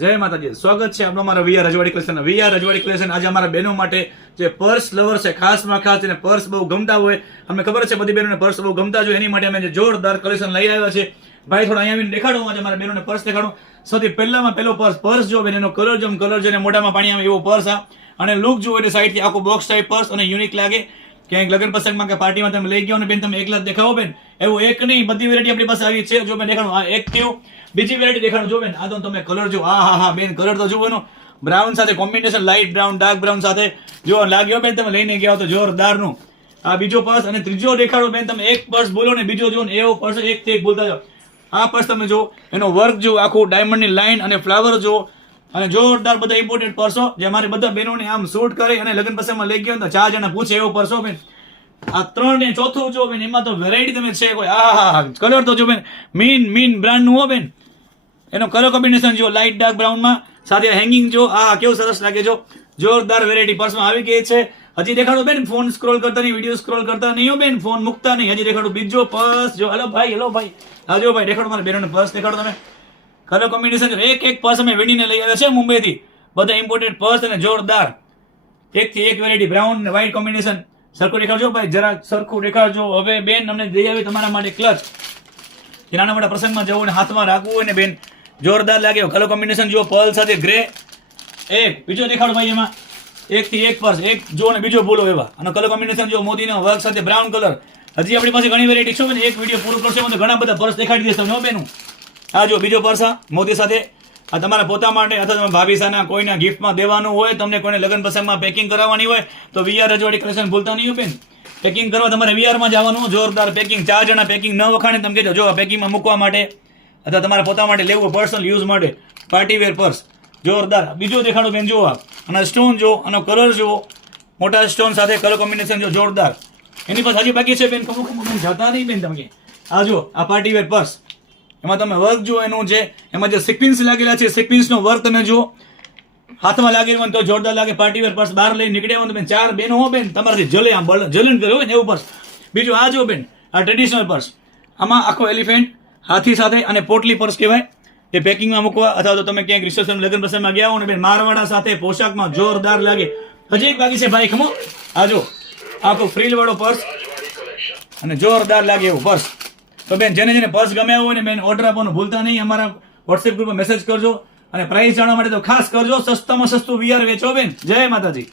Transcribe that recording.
જય માતાજી, સ્વાગત છે આપણો અમારા વીઆર રજવાડી કલેક્શન. વીઆર રજવાડી કલેક્શન આજે અમારા બહેનો માટે જે પર્સ લવર છે, ખાસમાં ખાસ જેને પર્સ બહુ ગમતા હોય, અમને ખબર છે બધી બહેનોને પર્સ બહુ ગમતા હોય, એની માટે અમે જે જોરદાર કલેક્શન લઈ આવ્યા છે. ભાઈ થોડા અહીંયા આવીને દેખાડો, આજે મારા બહેનોને પર્સ દેખાડો. સૌથી પહેલામાં પહેલો પર્સ જો બેન, એનો કલર જો મોઢામાં પાણી આવે એવો પર્સ આ, અને લુક જો એટલે સાઈડથી આખો બોક્સ ટાઈપ પર્સ અને યુનિક લાગે. ક્યાંક લગ્ન પ્રસંગમાં કે પાર્ટીમાં તમે લઈ ગયો ને બેન, તમે એકલા જ દેખાવો બેન, એવું એક નહીં, બધી વેરાયટી આપણી પાસે આવી છે. જો બેન દેખાડો, આ એક થયું, બીજી વેરાયટી દેખાડો. જો બેન, આ તો તમે કલર જો, હા બેન, કલર તો જુઓ એનો, બ્રાઉન સાથે combination, light brown dark brown સાથે જો લાગ્યો બેન, તમે લઈને ગયા તો જોરદારનું. આ બીજો પર્સ, અને ત્રીજો દેખાડો બેન, તમે એક પર્સ બોલો ને બીજો જો ને એવો પર્સ એક થી એક બોલતા જાઓ. આ પર્સ તમે જો, એનો વર્ક જો, આખું ડાયમંડની લાઇન અને ફ્લાવર જો, અને જોરદાર બધા ઇમ્પોર્ટેન્ટ પર્સો જે અમારી બધા બહેનોને આમ શૂટ કરે અને લગ્ન પ્રસંગમાં લઈ ગયો તો 4 જણા પૂછે એવો પર્સો બેન. આ 3 ને 4થું જો બેન, એમાં તો વેરાયટી તમે છે કોઈ, કલર તો જો બેન, મીન બ્રાન્ડ નું હો બેન, એનો કલર કોમ્બિનેશન જો, લાઇટ ડાર્ક બ્રાઉન માં સાથે હેંગિંગ જો, કેવું સરસ લાગે જો, જોરદાર વેરાયટી પર્સમાં આવી ગઈ છે. હજી દેખાડો બેન, ફોન સ્ક્રોલ કરતા નહીં, વિડીયો સ્ક્રોલ કરતા નહીં હો બેન, ફોન મૂકતા નહીં. હજી દેખાડો બીજો પર્સ જો, હેલો ભાઈ, હા જો ભાઈ દેખાડો, મારા બહેનોને પર્સ દેખાડો તમે. કલર કોમ્બિનેશન એક પર્સ અમે વેડીને લઈ આવ્યા છે મુંબઈથી, બધા ઇમ્પોર્ટેન્ટ પર્સ અને જોરદાર, એકથી એક વેરાયટી, બ્રાઉન ને વ્હાઇટ કોમ્બિનેશન. સરખું દેખાડજો ભાઈ, જરા સરખું દેખાડજો. હવે બેન અમને દઈ આવી તમારા માટે ક્લચ, નાના મોટા પ્રસંગમાં જવું ને હાથમાં રાખવું હોય ને બેન, જોરદાર લાગે. કલર કોમ્બિનેશન જો, પર્લ સાથે ગ્રે. એક બીજો દેખાડો ભાઈ, એમાં એકથી એક પર્સ, એક જો ને બીજો બોલો એવા, અને કલર કોમ્બિનેશન જો, મોતીનો વર્ક સાથે બ્રાઉન કલર. હજી આપણી પાસે ઘણી વેરાયટી છે ને, એક વિડીયો પૂરો કરશે તો ઘણા બધા પર્સ દેખાડી દેશે તમને બેનું. આ જો બીજો પર્સ, મોતી સાથે, આ તમારા પોતા માટે અથવા તમે ભાભી સાના કોઈના ગિફ્ટમાં દેવાનું હોય, તમને કોઈને લગ્ન પ્રસંગમાં પેકિંગ કરાવવાની હોય તો વીઆર રજવાડી કલેક્શન ભૂલતા નહીં બેન. પેકિંગ કરવા તમારે વીઆરમાં જવાનું, જોરદાર પેકિંગ. 4 જણા પેકિંગ ન વખાણે તમે કહેજો, જો પેકિંગમાં મૂકવા માટે અથવા તમારા પોતા માટે લેવું, પર્સનલ યુઝ માટે, પાર્ટી વેર પર્સ જોરદાર. બીજો દેખાડો બેન, જો અને સ્ટોન જો, આનો કલર જો, મોટા સ્ટોન સાથે કલર કોમ્બિનેશન જો, જોરદાર. એની પાસે હજી બાકી છે બેન, બેન જતા નહીં બેન તમે. આ જો, આ પાર્ટી વેર પર્સ, એમાં તમે વર્ક જો એનું છે, એમાં જે સિક્વિન્સ લાગેલા છે, સિક્વિન્સનો વર્ક તમે જો, હાથમાં લાગેલું હોય તો જોરદાર લાગે. પાર્ટી વેર પર્સ બહાર લઈને નીકળ્યા હોય બેન, 4 બહેનો હો બેન, તમારાથી જલે આમ જલન કર્યો હોય ને એવું પર્સ. બીજું આ જો બેન, આ ટ્રેડિશનલ પર્સ, આમાં આખો એલિફેન્ટ હાથી સાથે અને પોટલી પર્સ કહેવાય, એ પેકિંગમાં મૂકવા અથવા તો તમે ક્યાંક રિસેપ્શન લગ્ન પ્રસંગમાં ગયા હો ને બેન, મારવાડા સાથે પોશાકમાં જોરદાર લાગે. હજી એક બાકી છે ભાઈ, ખમો આ જો, આખો ફ્રીલ વાળો પર્સ અને જોરદાર લાગે એવું પર્સ. તો બેન જેને પર્સ ગમ્યા હોય ને બેન, ઓર્ડર આપવાનું ભૂલતા નહીં. અમારા વોટ્સએપ ગ્રુપમાં મેસેજ કરજો, અને પ્રાઇસ જાણવા માટે તો ખાસ કરજો. સસ્તામાં સસ્તું વીઆર વેચો બેન. જય માતાજી.